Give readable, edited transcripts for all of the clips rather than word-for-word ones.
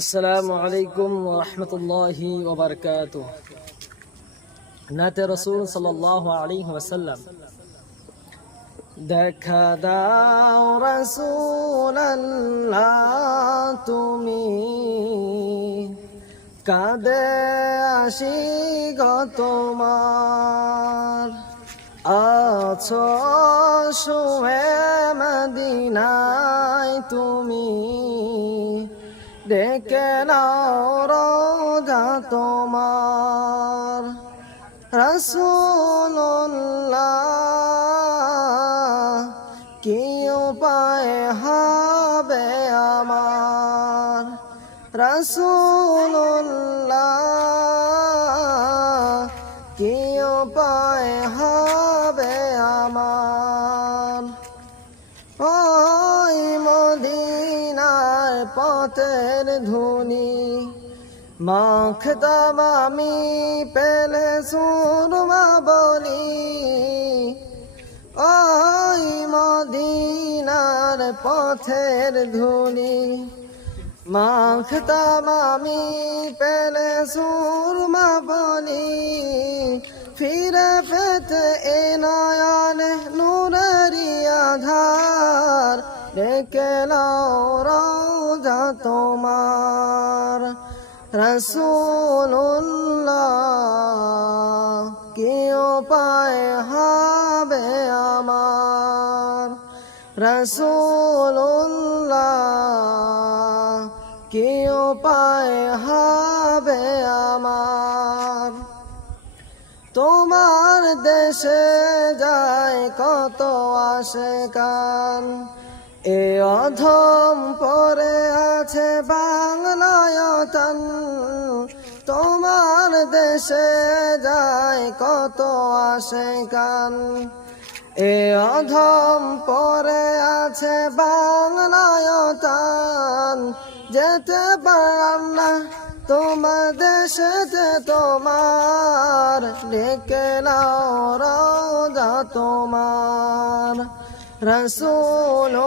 আসসালামু আলাইকুম ওয়া রাহমাতুল্লাহি ওয়া বারাকাতুহু। নাতে রাসূল সাল্লাল্লাহু আলাইহি ওয়াসাল্লাম। দেখা দাও রাসূলুল্লাহ তুমি, কাঁদে আশিক তোমার। আছো শুয়ে মদিনায় তুমি, ডেকে নাও রোজা তোমার। রাসূলুল্লাহ কি উপায় হবে আমার, রাসূলুল্লাহ কি উপায় হবে আমার। ওই মদিনার পথের ধুনি মাখতাম আমি, পেলে সুরমা বলি। ওই মদিনার পথের ধুনি মাখতাম আমি, পেলে সুরমা বলি। ফিরে পেতে এ নয়নে নূরেরি আধার, ডেকে নাও রোজা তোমার। রাসূলুল্লাহ কি উপায় হবে আমার, রাসূলুল্লাহ কি উপায় হবে আমার। তোমার দেশে যায় কত আশিকান, এ অধম পরে আছে বাংলায় তান। তোমার দেশে যায় কত আশিকান, এ অধম পরে আছে বাংলায় তান। যেতে পারলাম না তোমার দেশেতে তোমার, ডেকে নাও রোজা তোমার। রাসূলুল্লাহ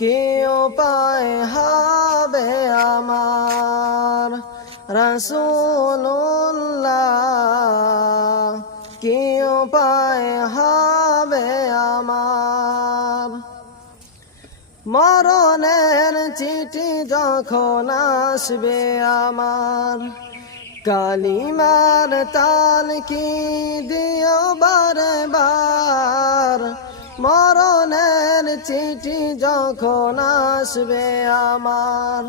কি উপায় হবে আমার, রাসূলুল্লাহ কি উপায় হবে আমার। মরণের চিঠি যখন আসবে আমার, কালিমার তাল কি দিও বারে বার। মরণের চিঠি যখন আসবে আমার,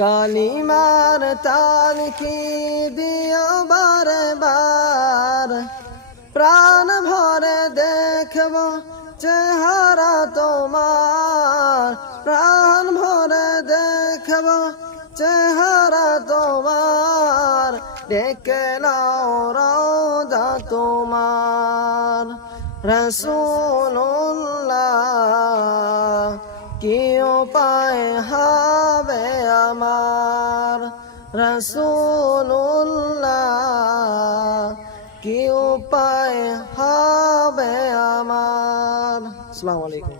কালিমার তাল কি দিও বারে বার। প্রাণ ভরে দেখব চেহারা তোমার, প্রাণ ভরে দেখব চেহারা তোমার। ডেকে নাও রোজা তোমার। রাসূলুল্লাহ কি উপায় হবে আমার, রাসূলুল্লাহ কি উপায় হবে আমার। আসসালামু আলাইকুম।